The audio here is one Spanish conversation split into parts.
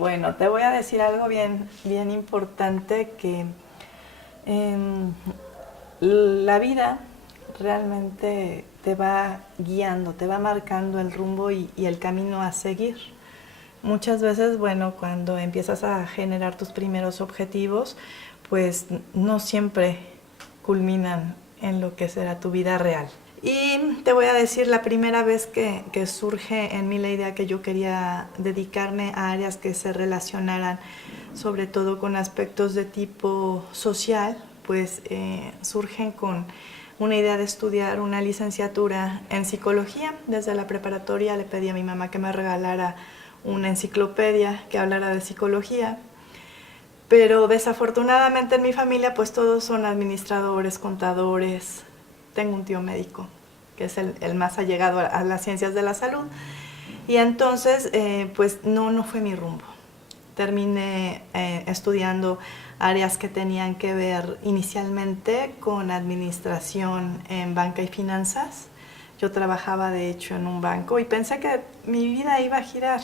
Bueno, te voy a decir algo bien importante que la vida realmente te va guiando, te va marcando el rumbo y el camino a seguir. Muchas veces, bueno, cuando empiezas a generar tus primeros objetivos, pues no siempre culminan en lo que será tu vida real. Y te voy a decir, la primera vez que surge en mí la idea que yo quería dedicarme a áreas que se relacionaran sobre todo con aspectos de tipo social, pues surgen con una idea de estudiar una licenciatura en psicología. Desde la preparatoria le pedí a mi mamá que me regalara una enciclopedia que hablara de psicología, pero desafortunadamente en mi familia pues todos son administradores, contadores. Tengo un tío médico que es el más allegado a las ciencias de la salud, y entonces pues no fue mi rumbo. Terminé estudiando áreas que tenían que ver inicialmente con administración en banca y finanzas. Yo trabajaba de hecho en un banco y pensé que mi vida iba a girar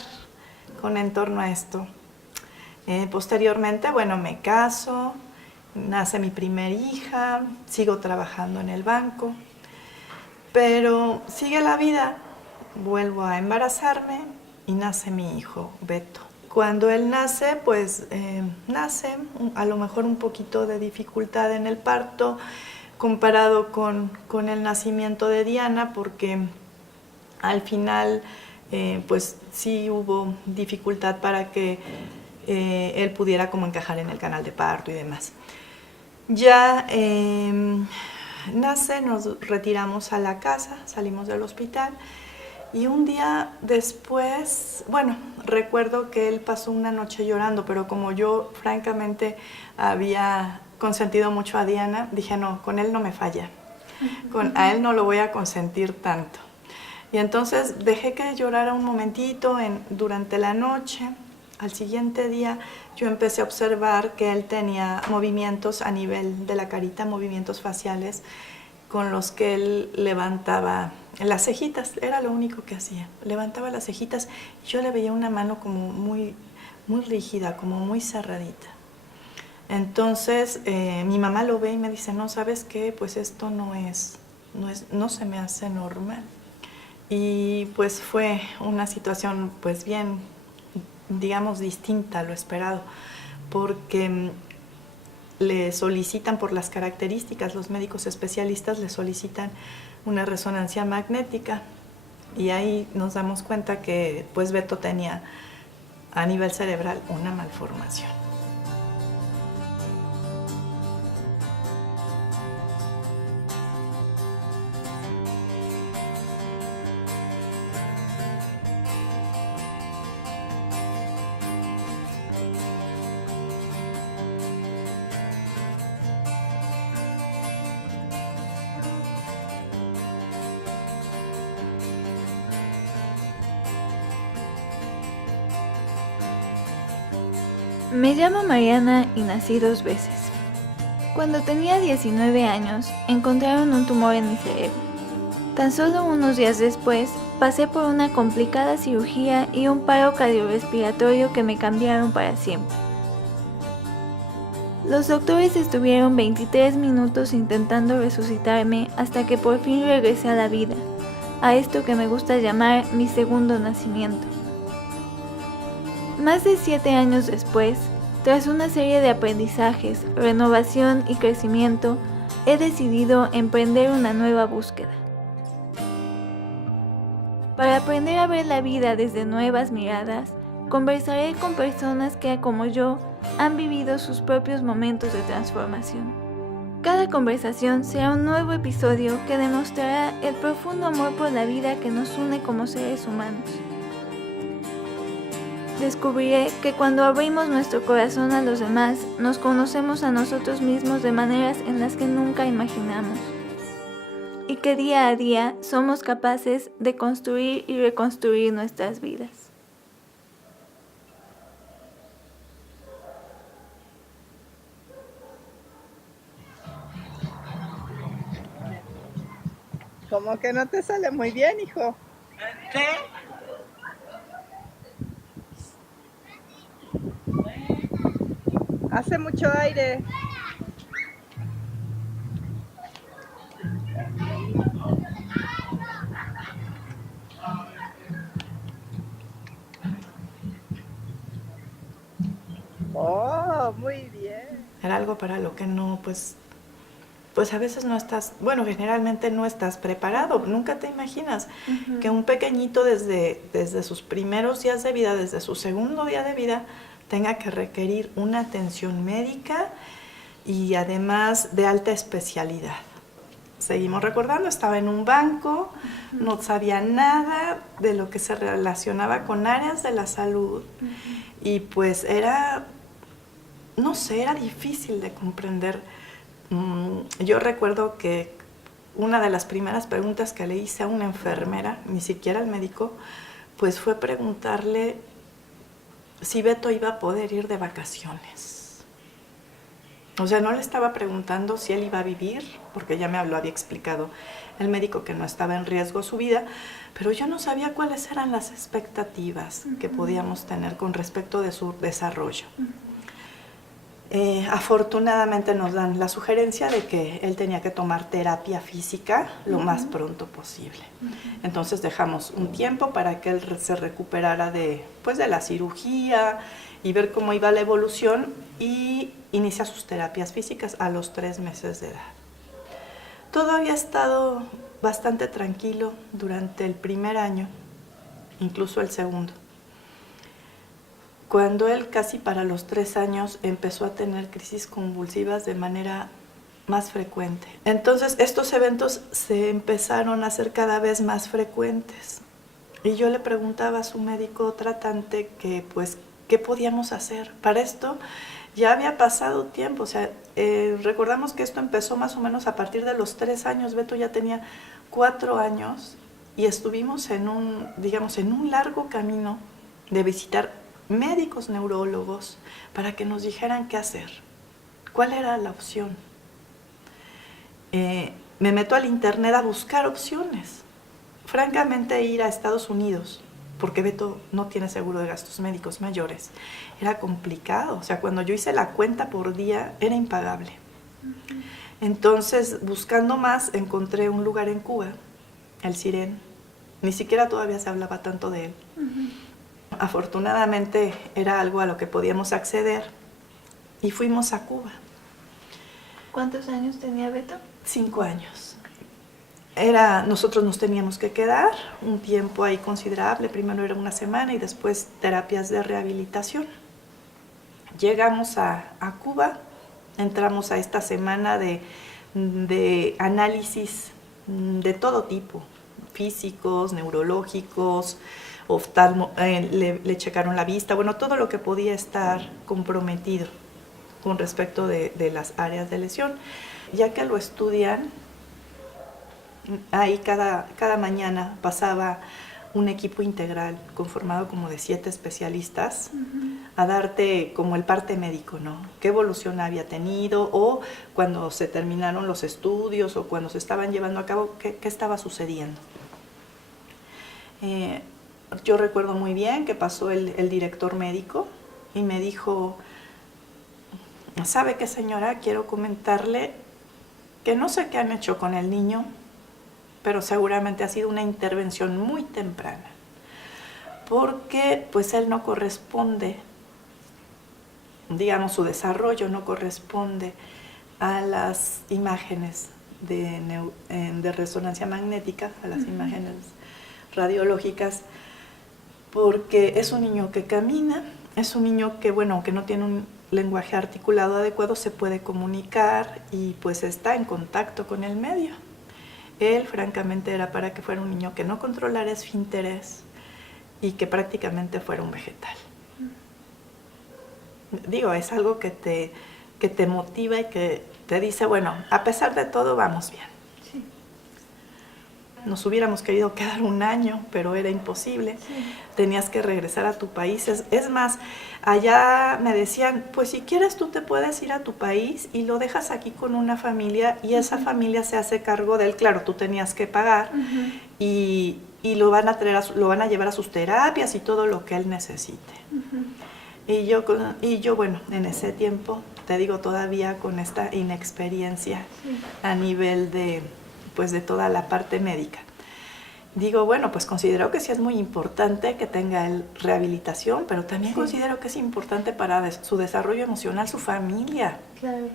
con en torno a esto. Posteriormente, bueno, me caso, nace mi primer hija, sigo trabajando en el banco, pero sigue la vida, vuelvo a embarazarme y nace mi hijo, Beto. Cuando él nace, pues nace a lo mejor un poquito de dificultad en el parto comparado con el nacimiento de Diana, porque al final pues sí hubo dificultad para que él pudiera como encajar en el canal de parto y demás. Ya nace, nos retiramos a la casa, salimos del hospital. Y un día después, bueno, recuerdo que él pasó una noche llorando, pero como yo francamente había consentido mucho a Diana, dije, no, con él no me falla, a él no lo voy a consentir tanto. Y entonces dejé que llorara un momentito durante la noche. Al siguiente día yo empecé a observar que él tenía movimientos a nivel de la carita, movimientos faciales, con los que él levantaba las cejitas, era lo único que hacía. Levantaba las cejitas y yo le veía una mano como muy rígida, como muy cerradita. Entonces mi mamá lo ve y me dice, no, ¿sabes qué? Pues esto no se me hace normal. Y pues fue una situación pues bien, digamos, distinta a lo esperado, porque le solicitan por las características, los médicos especialistas le solicitan una resonancia magnética y ahí nos damos cuenta que pues Beto tenía a nivel cerebral una malformación. Me llamo Mariana y nací 2 veces. Cuando tenía 19 años, encontraron un tumor en mi cerebro. Tan solo unos días después, pasé por una complicada cirugía y un paro cardiorrespiratorio que me cambiaron para siempre. Los doctores estuvieron 23 minutos intentando resucitarme hasta que por fin regresé a la vida, a esto que me gusta llamar mi segundo nacimiento. Más de 7 años después, tras una serie de aprendizajes, renovación y crecimiento, he decidido emprender una nueva búsqueda. Para aprender a ver la vida desde nuevas miradas, conversaré con personas que, como yo, han vivido sus propios momentos de transformación. Cada conversación será un nuevo episodio que demostrará el profundo amor por la vida que nos une como seres humanos. Descubriré que cuando abrimos nuestro corazón a los demás, nos conocemos a nosotros mismos de maneras en las que nunca imaginamos. Y que día a día somos capaces de construir y reconstruir nuestras vidas. Como que no te sale muy bien, hijo. ¿Qué? Hace mucho aire. Oh, muy bien. Era algo para lo que no, pues a veces no estás, bueno, generalmente no estás preparado. Nunca te imaginas que un pequeñito desde sus primeros días de vida, desde su segundo día de vida, tenga que requerir una atención médica y además de alta especialidad. Seguimos recordando, estaba en un banco, no sabía nada de lo que se relacionaba con áreas de la salud y pues era, no sé, era difícil de comprender. Yo recuerdo que una de las primeras preguntas que le hice a una enfermera, ni siquiera al médico, pues fue preguntarle si Beto iba a poder ir de vacaciones. O sea, no le estaba preguntando si él iba a vivir, porque ya me lo había explicado el médico que no estaba en riesgo su vida, pero yo no sabía cuáles eran las expectativas que podíamos tener con respecto de su desarrollo. Afortunadamente nos dan la sugerencia de que él tenía que tomar terapia física lo más pronto posible. Entonces dejamos un tiempo para que él se recuperara de la cirugía y ver cómo iba la evolución, y inicia sus terapias físicas a los 3 meses de edad. Todo había estado bastante tranquilo durante el primer año, incluso el segundo. Cuando él casi para los 3 años empezó a tener crisis convulsivas de manera más frecuente. Entonces estos eventos se empezaron a hacer cada vez más frecuentes. Y yo le preguntaba a su médico tratante que pues qué podíamos hacer. Para esto ya había pasado tiempo, o sea, recordamos que esto empezó más o menos a partir de los 3 años, Beto ya tenía 4 años y estuvimos en un largo camino de visitar médicos neurólogos para que nos dijeran qué hacer, cuál era la opción. Me meto al internet a buscar opciones. Francamente, ir a Estados Unidos, porque Beto no tiene seguro de gastos médicos mayores, era complicado. O sea, cuando yo hice la cuenta por día, era impagable. Entonces, buscando más, encontré un lugar en Cuba, el Siren. Ni siquiera todavía se hablaba tanto de él. Afortunadamente era algo a lo que podíamos acceder y fuimos a Cuba. ¿Cuántos años tenía Beto? 5 años. Nosotros nos teníamos que quedar un tiempo ahí considerable, primero era una semana y después terapias de rehabilitación. Llegamos a Cuba, entramos a esta semana de análisis de todo tipo, físicos, neurológicos, le checaron la vista, bueno, todo lo que podía estar comprometido con respecto de las áreas de lesión. Ya que lo estudian, ahí cada mañana pasaba un equipo integral conformado como de 7 especialistas a darte como el parte médico, ¿no? ¿Qué evolución había tenido? O cuando se terminaron los estudios o cuando se estaban llevando a cabo, ¿qué estaba sucediendo? Yo recuerdo muy bien que pasó el director médico y me dijo, ¿sabe qué, señora? Quiero comentarle que no sé qué han hecho con el niño, pero seguramente ha sido una intervención muy temprana, porque pues él no corresponde, digamos, su desarrollo no corresponde a las imágenes de resonancia magnética, a las imágenes radiológicas, porque es un niño que camina, es un niño que, bueno, aunque no tiene un lenguaje articulado adecuado, se puede comunicar y pues está en contacto con el medio. Él, francamente, era para que fuera un niño que no controlara esfínteres y que prácticamente fuera un vegetal. Digo, es algo que te motiva y que te dice, bueno, a pesar de todo, vamos bien. Sí. Nos hubiéramos querido quedar un año, pero era imposible. Sí. Tenías que regresar a tu país. Es más, allá me decían, pues si quieres tú te puedes ir a tu país y lo dejas aquí con una familia y esa familia se hace cargo de él. Claro, tú tenías que pagar y lo van a llevar a sus terapias y todo lo que él necesite. Y yo, bueno, en ese tiempo, te digo, todavía con esta inexperiencia a nivel de, pues, de toda la parte médica. Digo, bueno, pues considero que sí es muy importante que tenga él rehabilitación, pero también considero que es importante para su desarrollo emocional, su familia. Claro.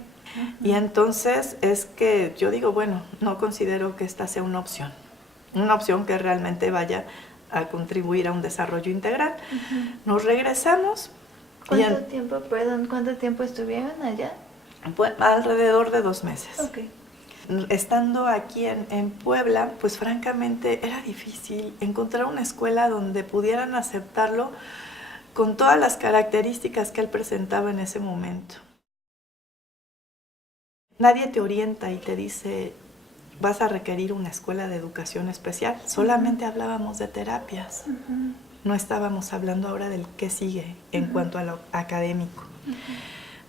Y entonces es que yo digo, bueno, no considero que esta sea una opción que realmente vaya a contribuir a un desarrollo integral. Nos regresamos. ¿Cuánto tiempo estuvieron allá? Pues, alrededor de 2 meses. Okay. Estando aquí en Puebla, pues francamente era difícil encontrar una escuela donde pudieran aceptarlo con todas las características que él presentaba en ese momento. Nadie te orienta y te dice, vas a requerir una escuela de educación especial. Solamente hablábamos de terapias. No estábamos hablando ahora del qué sigue en cuanto a lo académico.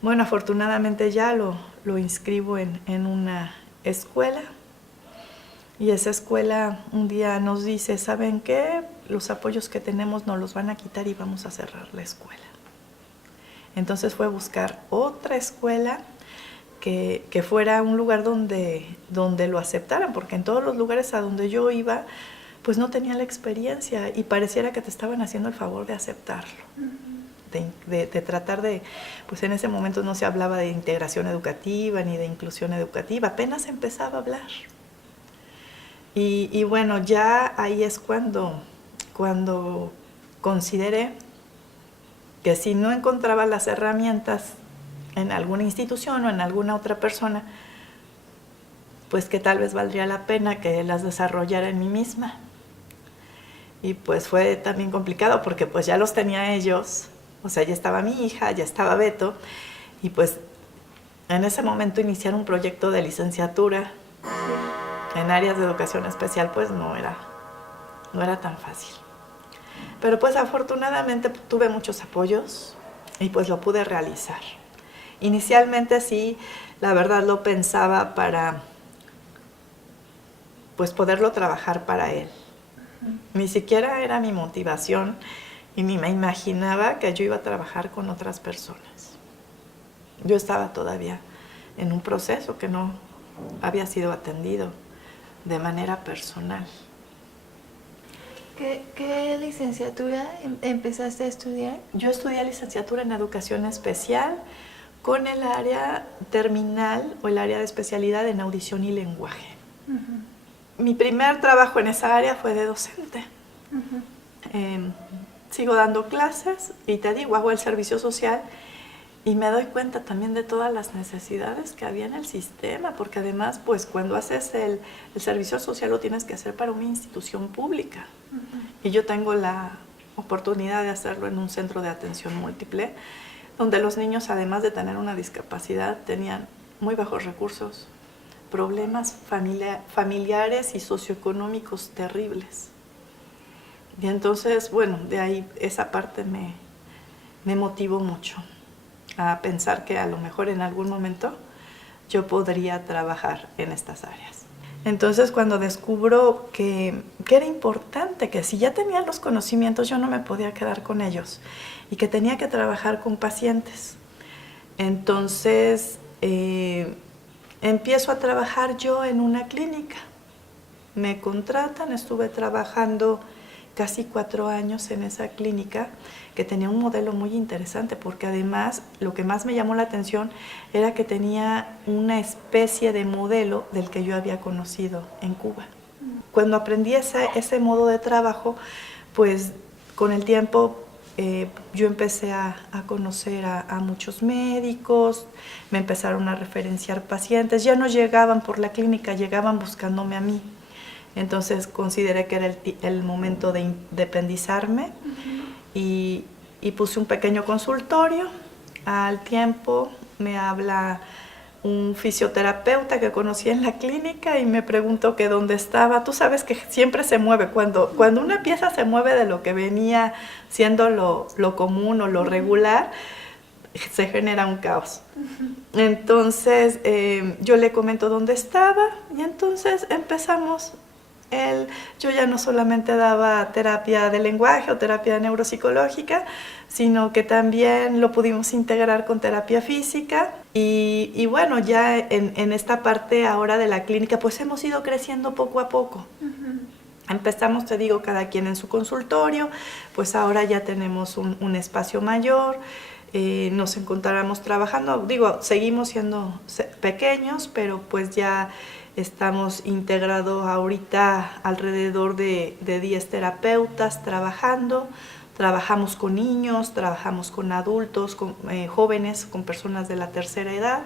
Bueno, afortunadamente ya lo inscribo en una escuela, y esa escuela un día nos dice, ¿saben qué? Los apoyos que tenemos nos los van a quitar y vamos a cerrar la escuela. Entonces fue buscar otra escuela que fuera un lugar donde lo aceptaran, porque en todos los lugares a donde yo iba, pues no tenía la experiencia y pareciera que te estaban haciendo el favor de aceptarlo. De tratar de, pues en ese momento no se hablaba de integración educativa ni de inclusión educativa, apenas empezaba a hablar. Y bueno, ya ahí es cuando consideré que si no encontraba las herramientas en alguna institución o en alguna otra persona, pues que tal vez valdría la pena que las desarrollara en mí misma. Y pues fue también complicado porque pues ya los tenía ellos. O sea, ya estaba mi hija, ya estaba Beto, y pues en ese momento iniciar un proyecto de licenciatura en áreas de educación especial pues no era tan fácil. Pero pues afortunadamente tuve muchos apoyos y pues lo pude realizar. Inicialmente sí, la verdad lo pensaba para pues poderlo trabajar para él. Ni siquiera era mi motivación y ni me imaginaba que yo iba a trabajar con otras personas. Yo estaba todavía en un proceso que no había sido atendido de manera personal. ¿Qué licenciatura empezaste a estudiar? Yo estudié licenciatura en educación especial con el área terminal o el área de especialidad en audición y lenguaje. Mi primer trabajo en esa área fue de docente. Sigo dando clases y te digo, hago el servicio social y me doy cuenta también de todas las necesidades que había en el sistema, porque además, pues cuando haces el servicio social lo tienes que hacer para una institución pública. Y yo tengo la oportunidad de hacerlo en un centro de atención múltiple, donde los niños, además de tener una discapacidad, tenían muy bajos recursos, problemas familiares y socioeconómicos terribles. Y entonces, bueno, de ahí esa parte me motivó mucho a pensar que a lo mejor en algún momento yo podría trabajar en estas áreas. Entonces, cuando descubro que era importante, que si ya tenía los conocimientos yo no me podía quedar con ellos y que tenía que trabajar con pacientes, entonces empiezo a trabajar yo en una clínica. Me contratan, estuve trabajando casi 4 años en esa clínica, que tenía un modelo muy interesante, porque además lo que más me llamó la atención era que tenía una especie de modelo del que yo había conocido en Cuba. Cuando aprendí ese modo de trabajo, pues con el tiempo yo empecé a conocer a muchos médicos, me empezaron a referenciar pacientes, ya no llegaban por la clínica, llegaban buscándome a mí. Entonces consideré que era el momento de independizarme y puse un pequeño consultorio. Al tiempo me habla un fisioterapeuta que conocí en la clínica y me preguntó que dónde estaba. Tú sabes que siempre se mueve, cuando una pieza se mueve de lo que venía siendo lo común o lo regular, se genera un caos. Entonces yo le comento dónde estaba y entonces empezamos yo ya no solamente daba terapia de lenguaje o terapia neuropsicológica, sino que también lo pudimos integrar con terapia física. Y bueno, ya en esta parte ahora de la clínica, pues hemos ido creciendo poco a poco. Empezamos, te digo, cada quien en su consultorio, pues ahora ya tenemos un espacio mayor. Nos encontráramos trabajando, digo, seguimos siendo pequeños, pero pues ya estamos integrados ahorita alrededor de 10 terapeutas trabajando. Trabajamos con niños, trabajamos con adultos, con jóvenes, con personas de la tercera edad,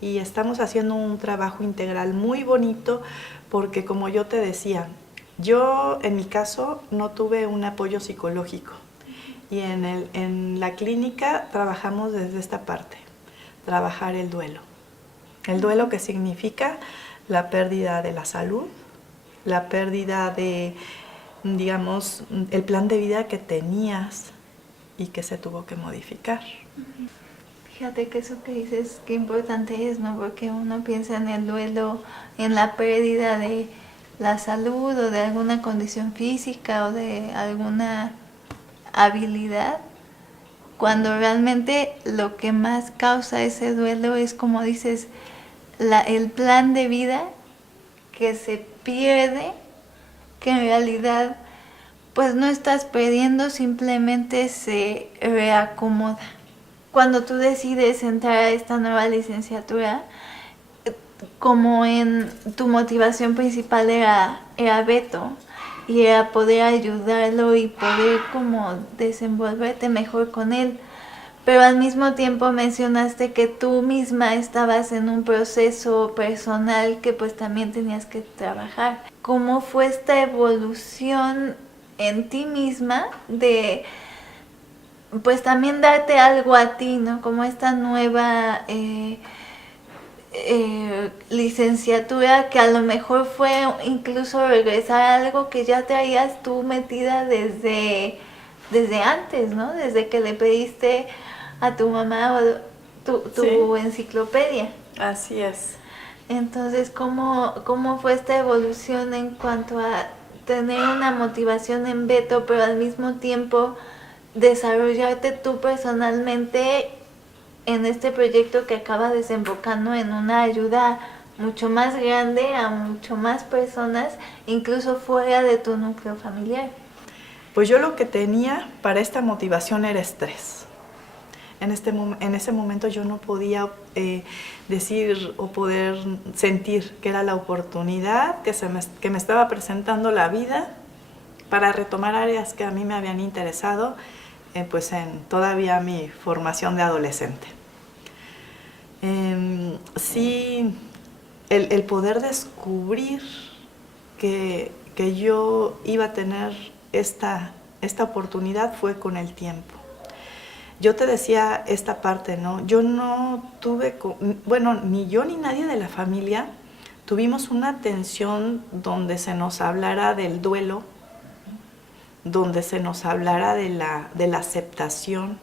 y estamos haciendo un trabajo integral muy bonito porque, como yo te decía, yo en mi caso no tuve un apoyo psicológico. Y en la clínica trabajamos desde esta parte, trabajar el duelo. El duelo, que significa la pérdida de la salud, la pérdida de, digamos, el plan de vida que tenías y que se tuvo que modificar. Fíjate que eso que dices, qué importante es, ¿no? Porque uno piensa en el duelo, en la pérdida de la salud o de alguna condición física o de alguna habilidad, cuando realmente lo que más causa ese duelo es, como dices, el plan de vida que se pierde, que en realidad pues no estás perdiendo, simplemente se reacomoda. Cuando tú decides entrar a esta nueva licenciatura, como en tu motivación principal era Beto, y era poder ayudarlo y poder como desenvolverte mejor con él. Pero al mismo tiempo mencionaste que tú misma estabas en un proceso personal que pues también tenías que trabajar. ¿Cómo fue esta evolución en ti misma de pues también darte algo a ti, ¿no? Como esta nueva licenciatura, que a lo mejor fue incluso regresar a algo que ya traías tú metida desde antes, ¿no? Desde que le pediste a tu mamá tu Sí. enciclopedia. Así es. Entonces, ¿cómo fue esta evolución en cuanto a tener una motivación en Beto, pero al mismo tiempo desarrollarte tú personalmente en este proyecto que acaba desembocando en una ayuda mucho más grande a mucho más personas, incluso fuera de tu núcleo familiar? Pues yo lo que tenía para esta motivación era estrés. En ese momento yo no podía decir o poder sentir que era la oportunidad que me estaba presentando la vida para retomar áreas que a mí me habían interesado, pues en todavía mi formación de adolescente. Sí, el poder descubrir que yo iba a tener esta oportunidad fue con el tiempo. Yo te decía esta parte, ¿no? Yo no tuve, bueno, ni yo ni nadie de la familia tuvimos una atención donde se nos hablara del duelo, donde se nos hablara de la aceptación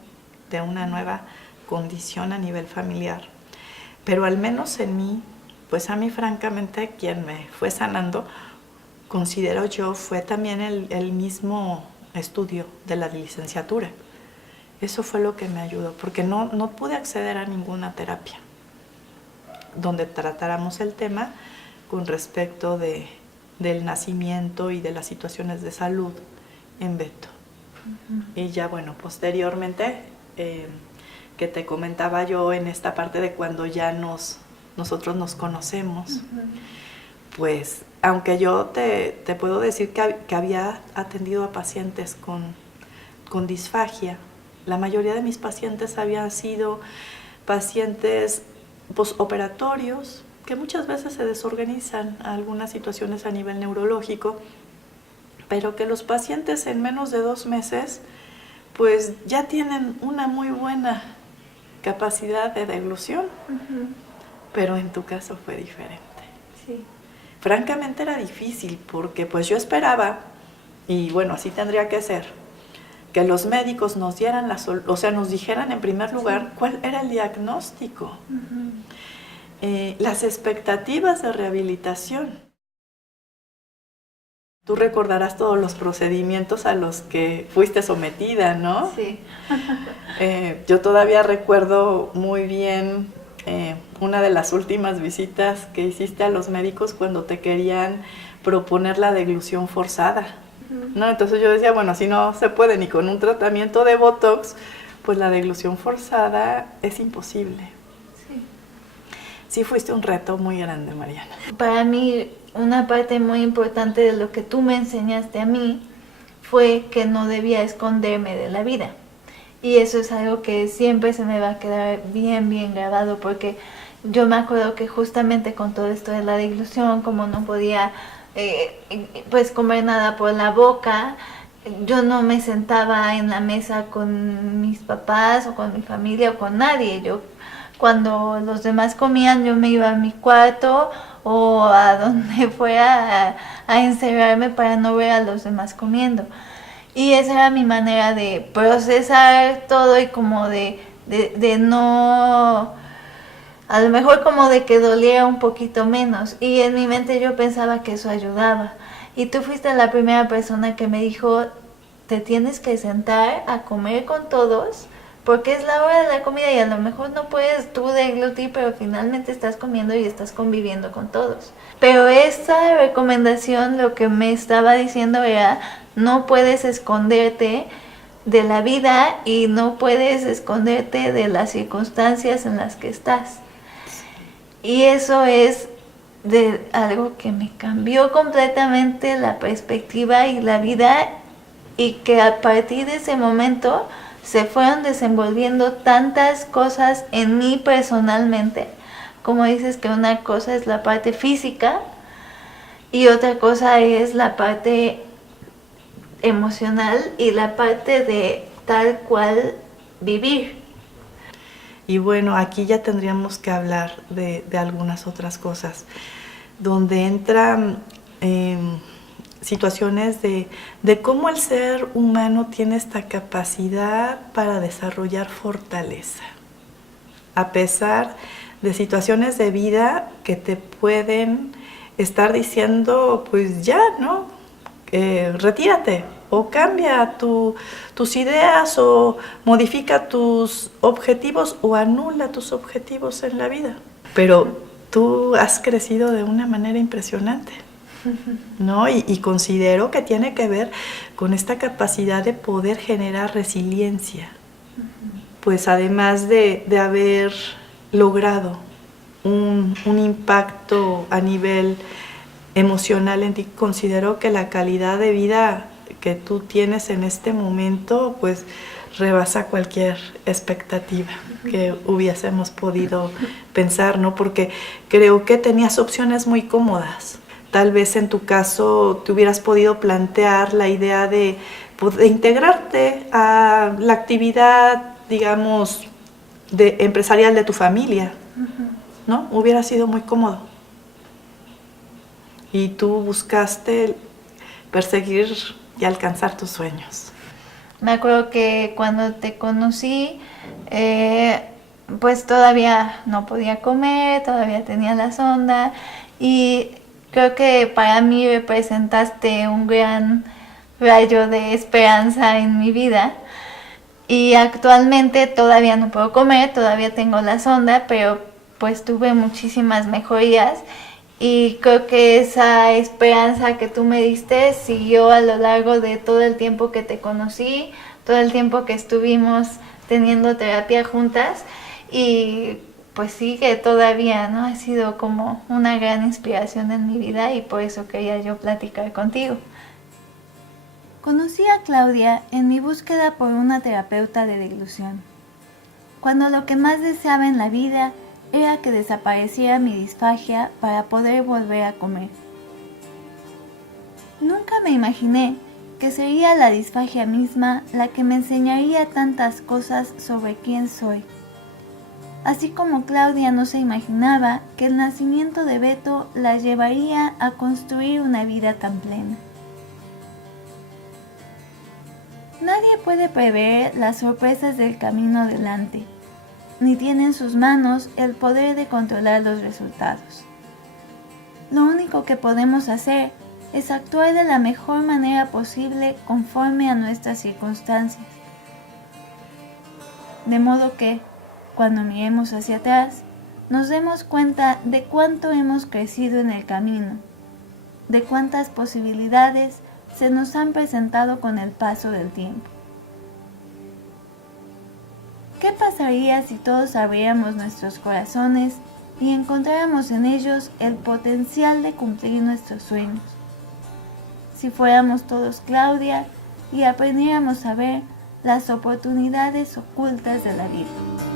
de una nueva condición a nivel familiar. Pero al menos en mí, pues a mí francamente quien me fue sanando, considero yo, fue también el mismo estudio de la licenciatura. Eso fue lo que me ayudó, porque no pude acceder a ninguna terapia donde tratáramos el tema con respecto del nacimiento y de las situaciones de salud en Beto. Y ya bueno, posteriormente, que te comentaba yo en esta parte de cuando ya nosotros nos conocemos, pues aunque yo te puedo decir que había atendido a pacientes con disfagia, la mayoría de mis pacientes habían sido pacientes posoperatorios que muchas veces se desorganizan algunas situaciones a nivel neurológico, pero que los pacientes en menos de 2 meses pues ya tienen una muy buena capacidad de deglución, pero en tu caso fue diferente. Sí. Francamente era difícil porque pues yo esperaba, y bueno, así tendría que ser, que los médicos nos dieran nos dijeran en primer lugar cuál era el diagnóstico, las expectativas de rehabilitación. Tú recordarás todos los procedimientos a los que fuiste sometida, ¿no? Sí. Yo todavía recuerdo muy bien una de las últimas visitas que hiciste a los médicos cuando te querían proponer la deglución forzada, ¿no? Entonces yo decía, bueno, si no se puede ni con un tratamiento de Botox, pues la deglución forzada es imposible. Sí. Sí fuiste un reto muy grande, Mariana. Para mí, una parte muy importante de lo que tú me enseñaste a mí fue que no debía esconderme de la vida. Y eso es algo que siempre se me va a quedar bien, bien grabado, porque yo me acuerdo que justamente con todo esto de la deglución, como no podía pues comer nada por la boca, yo no me sentaba en la mesa con mis papás o con mi familia o con nadie. Yo, cuando los demás comían, yo me iba a mi cuarto o a donde fuera a encerrarme para no ver a los demás comiendo. Y esa era mi manera de procesar todo y como de no, a lo mejor como de que doliera un poquito menos. Y en mi mente yo pensaba que eso ayudaba. Y tú fuiste la primera persona que me dijo, te tienes que sentar a comer con todos porque es la hora de la comida y a lo mejor no puedes tú deglutir, pero finalmente estás comiendo y estás conviviendo con todos. Pero esta recomendación lo que me estaba diciendo era, no puedes esconderte de la vida y no puedes esconderte de las circunstancias en las que estás. Y eso es de algo que me cambió completamente la perspectiva y la vida, y que a partir de ese momento se fueron desenvolviendo tantas cosas en mí personalmente. Como dices, que una cosa es la parte física y otra cosa es la parte emocional y la parte de tal cual vivir. Y bueno, aquí ya tendríamos que hablar de algunas otras cosas, donde entran situaciones de cómo el ser humano tiene esta capacidad para desarrollar fortaleza, a pesar de situaciones de vida que te pueden estar diciendo, pues ya, ¿no? Retírate o cambia tus ideas o modifica tus objetivos o anula tus objetivos en la vida. Pero tú has crecido de una manera impresionante, ¿no? Y considero que tiene que ver con esta capacidad de poder generar resiliencia. Pues además de haber logrado un impacto a nivel emocional en ti, considero que la calidad de vida que tú tienes en este momento pues rebasa cualquier expectativa que hubiésemos podido pensar, ¿no? Porque creo que tenías opciones muy cómodas. Tal vez en tu caso te hubieras podido plantear la idea de integrarte a la actividad, digamos, empresarial de tu familia, ¿no? Hubiera sido muy cómodo. Y tú buscaste perseguir y alcanzar tus sueños. Me acuerdo que cuando te conocí, pues todavía no podía comer, todavía tenía la sonda, y creo que para mí representaste un gran rayo de esperanza en mi vida. Y actualmente todavía no puedo comer, todavía tengo la sonda, pero pues tuve muchísimas mejorías. Y creo que esa esperanza que tú me diste siguió a lo largo de todo el tiempo que te conocí, todo el tiempo que estuvimos teniendo terapia juntas, y pues sigue todavía, ¿no? Ha sido como una gran inspiración en mi vida y por eso quería yo platicar contigo. Conocí a Claudia en mi búsqueda por una terapeuta de deglución, cuando lo que más deseaba en la vida era que desapareciera mi disfagia para poder volver a comer. Nunca me imaginé que sería la disfagia misma la que me enseñaría tantas cosas sobre quién soy. Así como Claudia no se imaginaba que el nacimiento de Beto la llevaría a construir una vida tan plena. Nadie puede prever las sorpresas del camino delante, ni tiene en sus manos el poder de controlar los resultados. Lo único que podemos hacer es actuar de la mejor manera posible conforme a nuestras circunstancias. De modo que, cuando miremos hacia atrás, nos demos cuenta de cuánto hemos crecido en el camino, de cuántas posibilidades se nos han presentado con el paso del tiempo. ¿Qué pasaría si todos abriéramos nuestros corazones y encontráramos en ellos el potencial de cumplir nuestros sueños? Si fuéramos todos Claudia y aprendiéramos a ver las oportunidades ocultas de la vida.